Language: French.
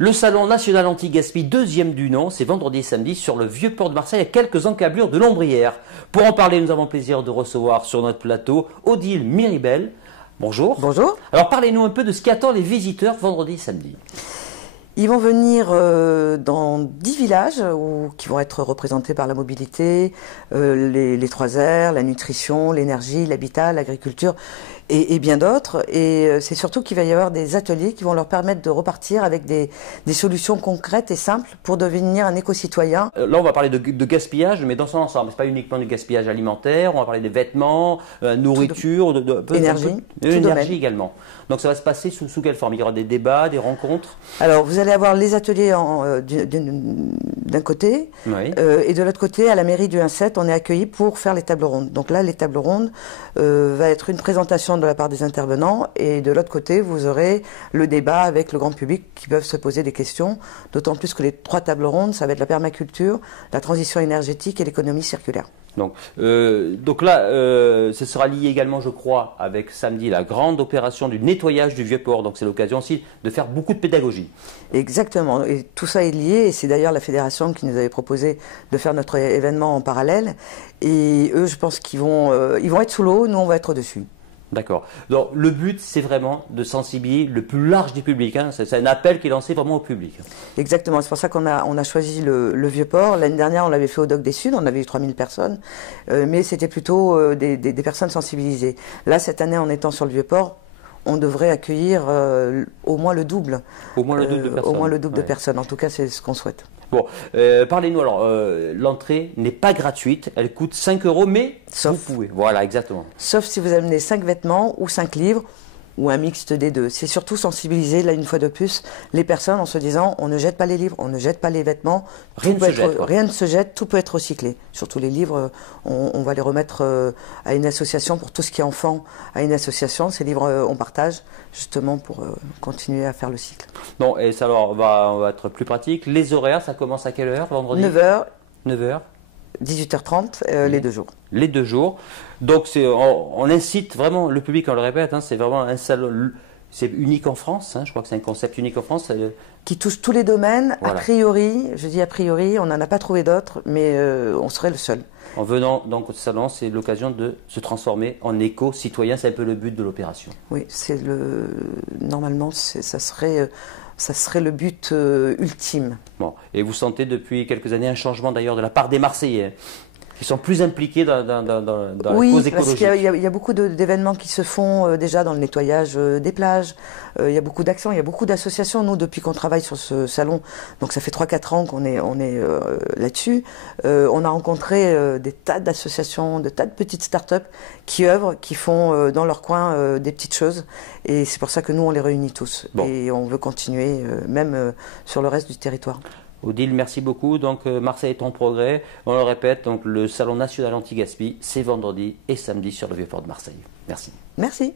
Le Salon national anti-gaspi, deuxième du nom, c'est vendredi et samedi sur le vieux port de Marseille, à quelques encablures de Lombrières. Pour en parler, nous avons le plaisir de recevoir sur notre plateau Odile Miribel. Bonjour. Bonjour. Alors parlez-nous un peu de ce qui attend les visiteurs vendredi et samedi. Ils vont venir dans 10 villages qui vont être représentés par la mobilité, les 3 R, la nutrition, l'énergie, l'habitat, l'agriculture et bien d'autres. Et c'est surtout qu'il va y avoir des ateliers qui vont leur permettre de repartir avec des solutions concrètes et simples pour devenir un éco-citoyen. Là, on va parler de gaspillage, mais dans son ensemble. Ce n'est pas uniquement du gaspillage alimentaire, on va parler des vêtements, nourriture, énergie également. Donc ça va se passer sous quelle forme? Il y aura des débats, des rencontres? Alors vous allez avoir les ateliers d'un côté, oui. Et de l'autre côté, à la mairie du 1-7, on est accueillis pour faire les tables rondes. Donc là, les tables rondes va être une présentation de la part des intervenants, et de l'autre côté, vous aurez le débat avec le grand public qui peuvent se poser des questions, d'autant plus que les 3 tables rondes, ça va être la permaculture, la transition énergétique et l'économie circulaire. Donc là, ce sera lié également, je crois, avec samedi, la grande opération du nettoyage du Vieux-Port. Donc c'est l'occasion aussi de faire beaucoup de pédagogie. Exactement, et tout ça est lié, et c'est d'ailleurs la fédération qui nous avait proposé de faire notre événement en parallèle. Et eux, je pense qu'ils vont être sous l'eau, nous on va être au-dessus. D'accord. Donc le but, c'est vraiment de sensibiliser le plus large du public. Hein. C'est un appel qui est lancé vraiment au public. Exactement. C'est pour ça qu'on a choisi le Vieux-Port. L'année dernière, on l'avait fait au Dock des Suds. On avait eu 3000 personnes. Mais c'était plutôt des personnes sensibilisées. Là, cette année, en étant sur le Vieux-Port, on devrait accueillir au moins le double. Au moins le double de personnes. Au moins le double de personnes. En tout cas, c'est ce qu'on souhaite. Bon, parlez-nous alors, l'entrée n'est pas gratuite, elle coûte 5 €, mais vous pouvez. Voilà, exactement. Sauf si vous amenez 5 vêtements ou 5 livres, ou un mixte des deux. C'est surtout sensibiliser, là une fois de plus, les personnes en se disant on ne jette pas les livres, on ne jette pas les vêtements, rien ne se jette, tout peut être recyclé. Surtout les livres, on va les remettre à une association pour tout ce qui est enfant, à une association. Ces livres, on partage justement pour continuer à faire le cycle. Bon, et ça alors, on va être plus pratique. Les horaires, ça commence à quelle heure vendredi? 9h. 9h. 18h30, les 2 jours. Les 2 jours. Donc on incite vraiment le public, on le répète, hein, c'est vraiment un salon, c'est unique en France, hein, je crois que c'est un concept unique en France. Qui touche tous les domaines, voilà. A priori, je dis a priori, on n'en a pas trouvé d'autres, mais on serait le seul. En venant donc au salon, c'est l'occasion de se transformer en éco-citoyen, c'est un peu le but de l'opération. Oui, normalement, ça serait le but ultime. Bon, et vous sentez depuis quelques années un changement d'ailleurs de la part des Marseillais qui sont plus impliqués dans la cause écologique. Parce qu'il y a beaucoup d'événements qui se font déjà dans le nettoyage des plages. Il y a beaucoup d'actions, il y a beaucoup d'associations. Nous, depuis qu'on travaille sur ce salon, donc ça fait 3-4 ans qu'on est là-dessus, on a rencontré des tas d'associations, de tas de petites start-up qui œuvrent, qui font dans leur coin des petites choses. Et c'est pour ça que nous, on les réunit tous. Bon. Et on veut continuer, même sur le reste du territoire. Odile, merci beaucoup. Donc Marseille est en progrès. On le répète, donc le Salon national anti-gaspi, c'est vendredi et samedi sur le Vieux-Port de Marseille. Merci. Merci.